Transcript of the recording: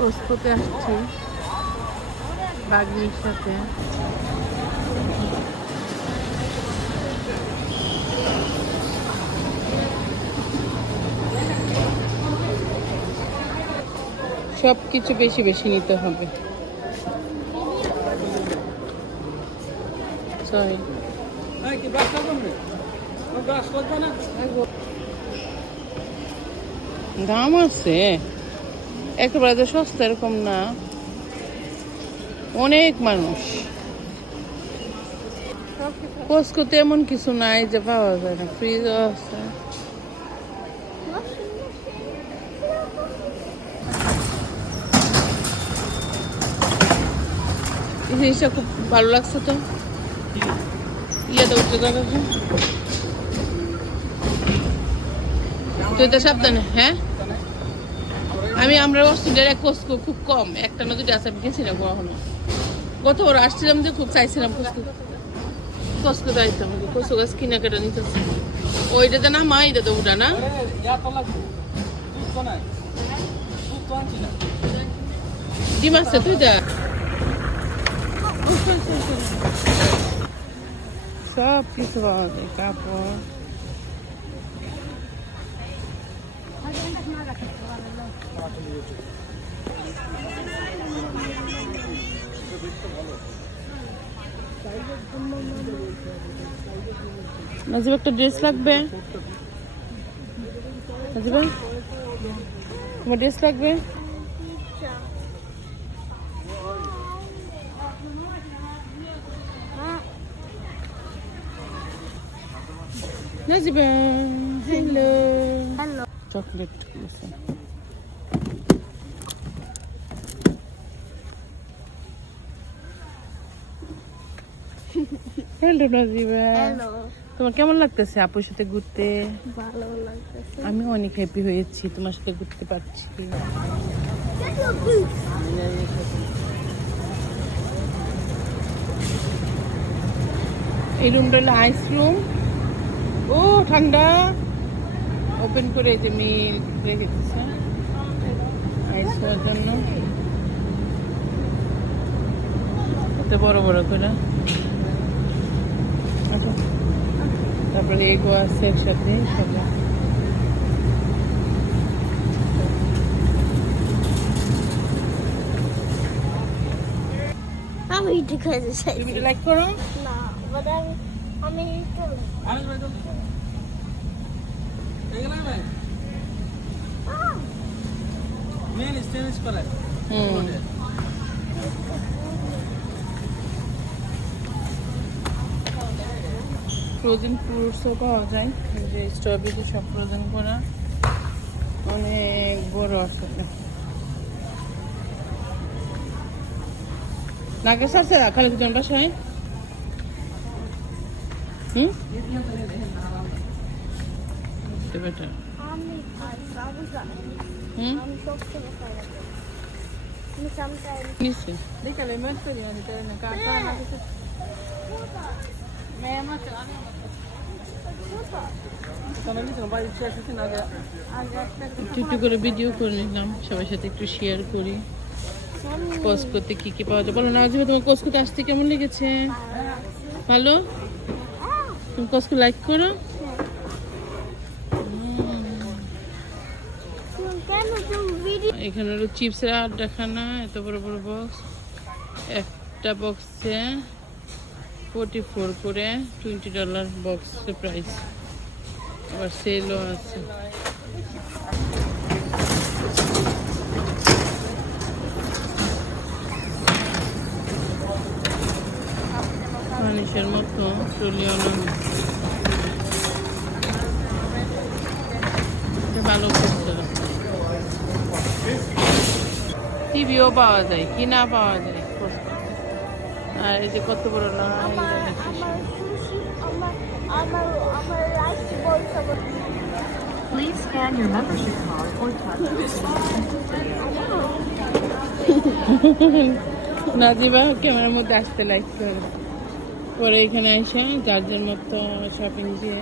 কসকোতে আসছি বাগনির সাথে। সব কিছু বেশি বেশি নিতে হবে। সরি, দাম আছে একেবারে তো সস্তা এরকম না, অনেক মানুষ। কসকোতে এমন কিছু নাই যে পাওয়া যায় না, ফ্রিজও আছে। এই জিনিসটা খুব ভালো লাগছে তো, ইয়েটা উঠতে যাবে। তুই তো সাবধানে। হ্যাঁ, আমরা অস্ট্রেলিয়ার কসকো খুব কম, একটা না দুটো আছে, আমি গেছি না কখনো। গত ওরা আসছিলাম যে খুব চাইছিলাম কসকো যাইতাম, কসকো গাছ কেনাকাটা নিতেছে। ওইটাতে না মা, এটা তো ওটা না ডিম আছে তুই যা। সব কিছু পাওয়া যায়, কাপড়। নাজিব একটা ড্রেস লাগবে। নাজিবা তোমার ড্রেস লাগবে। Najiba hello hello, chocolate hello Najiba. Hello, তোমার কেমন লাগতেছে আপুর সাথে ঘুরতে? ভালো লাগতেছে, আমি অনেক হ্যাপি হয়েছি তোমার সাথে ঘুরতে পারছি। এই রুমটা হলো আইস রুম। ও ঠান্ডা, ওপেন করে যে মিল্ক রেখে দিচ্ছে আইস হওয়ার জন্য, এত বড় বড় করে। তারপরে এগো আছে একসাথে সবাই। আমি একটু খেতে চাই। তুমি লাইক করো না, আমি একটু ফ্রোজেন ফ্রুটসও পাওয়া যায়, যে স্ট্রবেরি সব ফ্রোজেন করা, অনেক বড় আসলে। নাগেস আছে খালি দুজন বাসায়। বেটার। আমি সবসময় খাই না, আমি sometimes নিচে একটু করে ভিডিও করে নিলাম, সবার সাথে একটু শেয়ার করি। কসকোতে কি কি পাওয়া যায় বলো না। তোমার কসকোতে আসতে কেমন লেগেছে? ভালো? তুমি কসকো লাইক করো? এখানে হলো চিপসের আড্ডাখানা, এত বড় বড় বক্স, একটা বক্সে 44 করে, $20 বক্সের প্রাইস। আবার সেলও আছে। মানুষের মতো চলিও না, ভালো করছে। টিভিও পাওয়া যায়, কিনা পাওয়া যায়। আর এই যে কত বড় না, Please scan your membership card or touch the Najiba ক্যামেরার মধ্যে আসতে লাইক করে, পরে এখানে এসে যার যার মতো শপিং দিয়ে